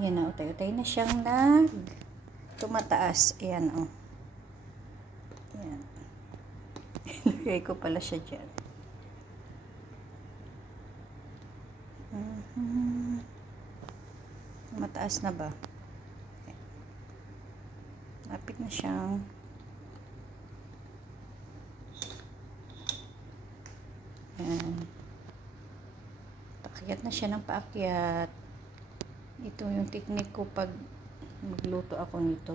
Ayan na, utay-utay na siyang tumataas. Ayan, oh. Ayan. Ilagay ko pala siya dyan. Mataas na ba? Lapit na siyang ayan. Paakyat na siya ng paakyat. Ito yung technique ko pag magluto ako nito.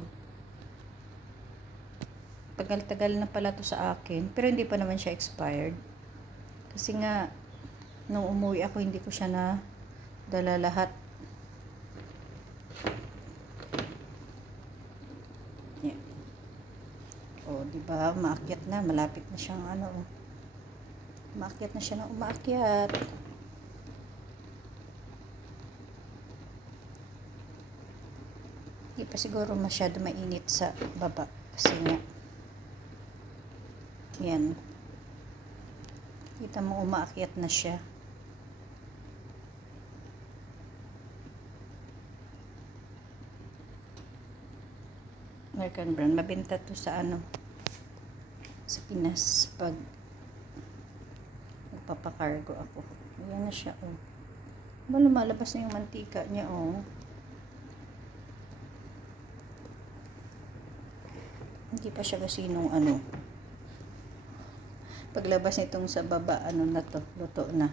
Tagal-tagal na pala to sa akin, pero hindi pa naman siya expired. Kasi nga nung umuwi ako, hindi ko siya na dala lahat. Yan. O, diba? Umaakyat na. Malapit na siyang umaakyat na siya ng umaakyat. Hindi pa siguro masyado mainit sa baba. Kasi nga, yan. Kita mo umaakyat na siya. American brand. Mabenta to sa sa Pinas pag magpapakargo ako. Ayan na siya, oh. Lumalabas na yung mantika niya, oh. Hindi pa siya kasi nung paglabas nitong sa baba, na to, luto na.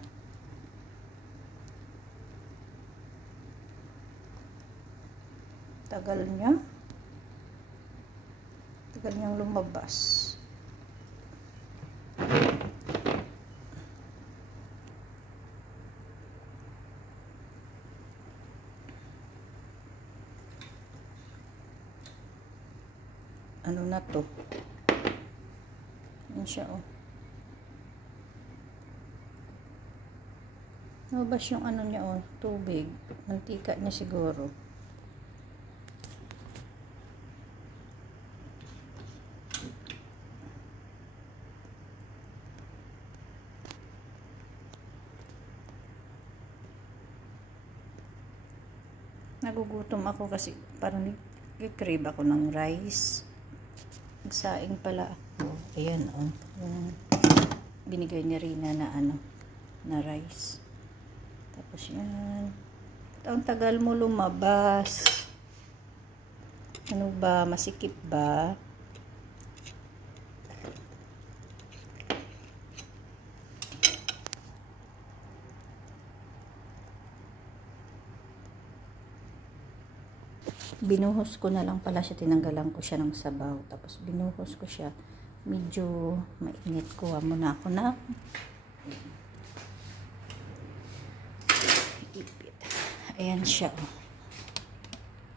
Tagal niyang lumabas. Na to? Yan siya, oh. Lumabas yung niya, oh, tubig. Mantika niya siguro. Nagugutom ako kasi parang nag-crave ako ng rice. Nagsaing pala ako. Ayan, oh. Yung binigay ni Rina na rice. Tapos yan. Ang tagal mo lumabas. Ano ba? Masikip ba? Binuhos ko na lang pala siya, tinanggalan ko siya ng sabaw, tapos binuhos ko siya, medyo mainit. Kuha muna ako na ipit. Ayan siya,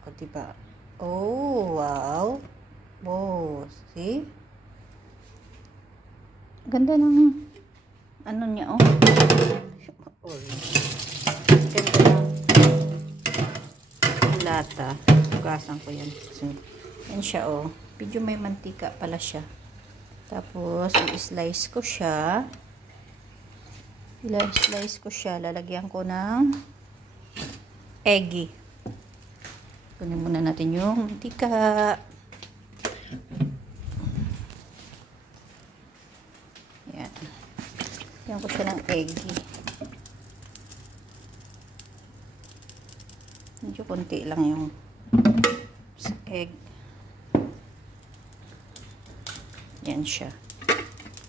o diba? Oh, wow. Oh, see? Ganda ng niya, oh. Ganda ng lata. Hugasan ko yan. So, yan siya, oh. Medyo may mantika pala siya. Tapos, i-slice ko siya. I-slice ko siya. Lalagyan ko ng eggy. Kunin muna natin yung mantika. Yan. Lagyan ko siya ng eggy. Medyo konti lang yung egg. Yan siya.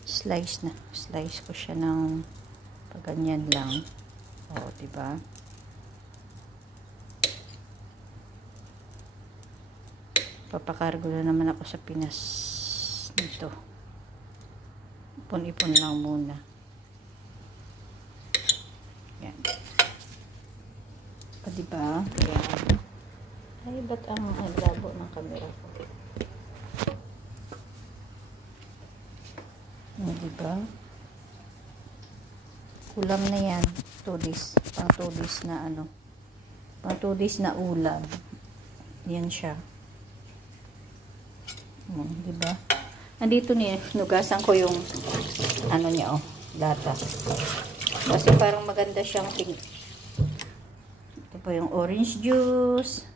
Slice na. Slice ko siya ng paganyan lang. O, diba? Papakargo na naman ako sa Pinas nito. Ipon-ipon lang muna. Yan. O, diba? Yan. Ay, ba't ang labo ng camera ko? O, diba? Ulam na yan. 2 days. Pang 2 days na pang 2 days na ulam. Yan siya. O, diba? Andito nugasan ko yung niya, oh, lata. Kasi parang maganda siyang ito Ito po yung orange juice.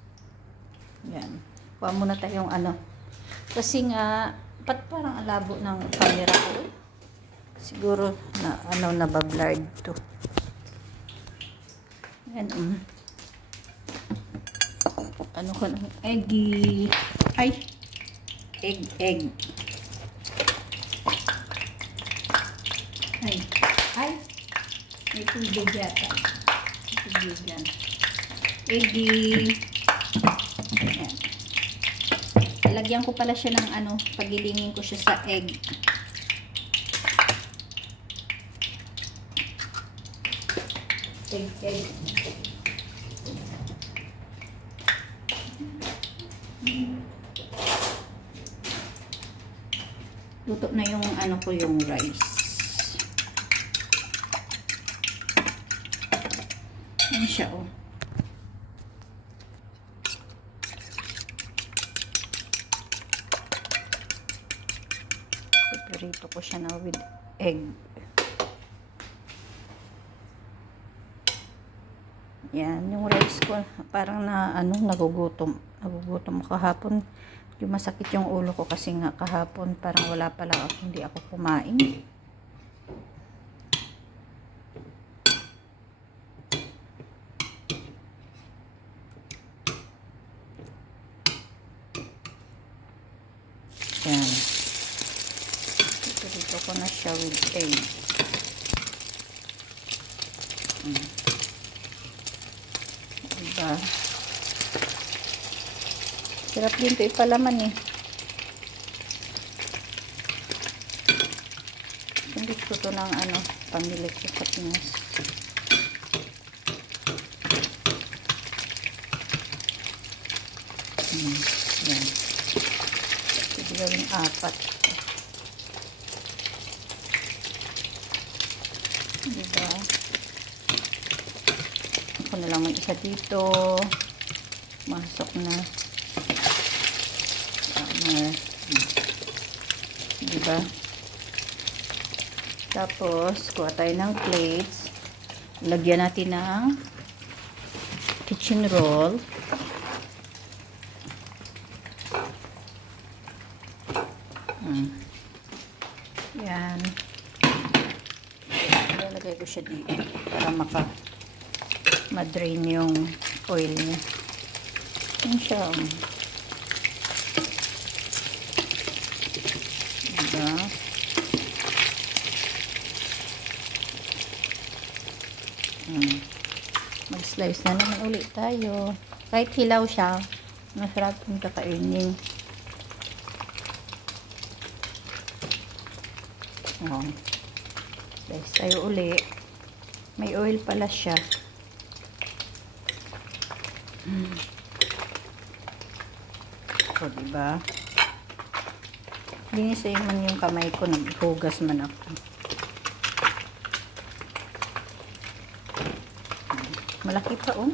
Yan. Kuha muna tayong ano. Kasi nga, parang alabo ng camera ko. Siguro na ano, nabablard to. Yan. Ano ko ng eggy. Ay! Egg. Ay! May tubig yata. Tubig yan. Eggy. Ayan. Lagyan ko pala siya ng ano, pagilingin ko siya sa egg. Egg. Luto na yung ano ko, yung rice. Yan siya, oh. Prito ko siya na with egg. Yan, yung rice ko, parang na, ano, nagugutom kahapon. Yung masakit yung ulo ko kasi nga kahapon, parang wala pala ako, hindi ako kumain. Yan. Dito ko na siya with egg. Diba? Sarap din ito ipalaman eh. Gusto ko ng ano, pamili ko sa Pinas. Yan. Pwede gawing 4. Diba? Ako na lang may isa dito. Masok na. Diba? Tapos, kuha tayo ng plates. Lagyan natin ng kitchen roll. Yan. Ilalagay ko siya dito para ma-drain yung oil niya. Yan siya. Diba? Mag-slice na naman ulit tayo. Kahit hilaw siya, masarap yung kakainin. Slice tayo ulit. May oil pala siya. O, diba? Linisin man yung kamay ko, naghugas man ako. Malaki pa, oh.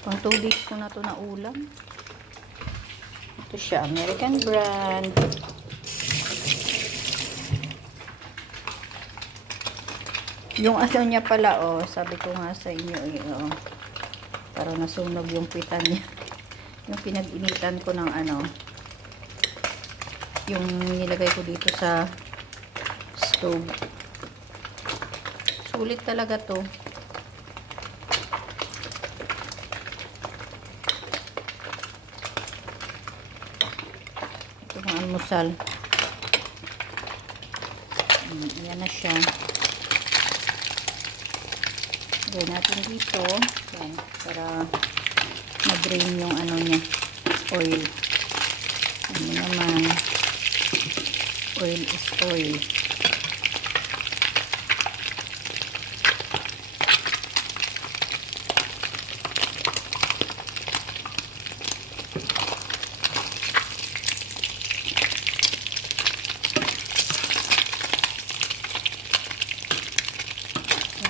Pang 2 weeks ko na ito na ulam. Ito siya, American brand. Yung ano niya pala, oh, sabi ko nga sa inyo, oh, para nasunog yung pitan niya. Yung pinag-initan ko ng ano, yung nilagay ko dito sa stove. Sulit talaga to. Ito ang almusal. Yan na siya. Gawin natin dito. Yan, para ma-drain yung ano niya, oil. Ano naman, oil is oil.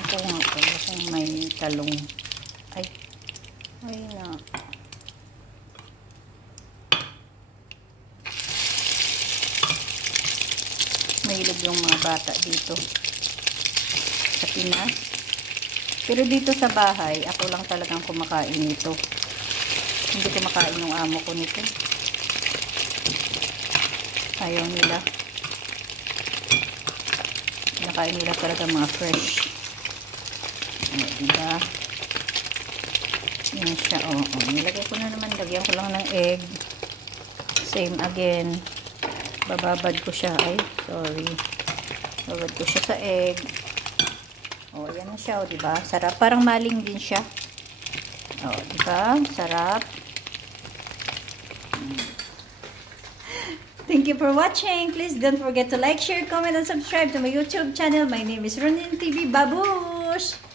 Ito nga pala kung may talong. Ay na. Mahilig yung mga bata dito sa Pinas. Pero dito sa bahay, ako lang talagang kumakain nito. Hindi kumakain yung amo ko nito. Ayaw nila. Kinakain nila talaga mga fresh. Diba? Yan siya. Nilagay ko na naman. Lagyan ko lang ng egg. Same again. Bababad ko siya. Ay, sorry. Bababad ko siya sa egg. Yan na siya. Diba? Sarap. Parang maling din siya. Diba? Sarap. Thank you for watching. Please don't forget to like, share, comment, and subscribe to my YouTube channel. My name is Ronin TV Babush.